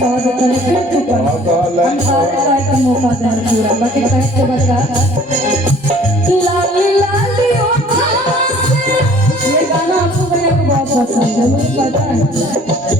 कहो तो चले फिर तू कर हम सारे का मौका दे पूरा बाकी कह के बता लाली लाली ओ ये गाना आपको मेरे को बहुत पसंद है मुझे पता है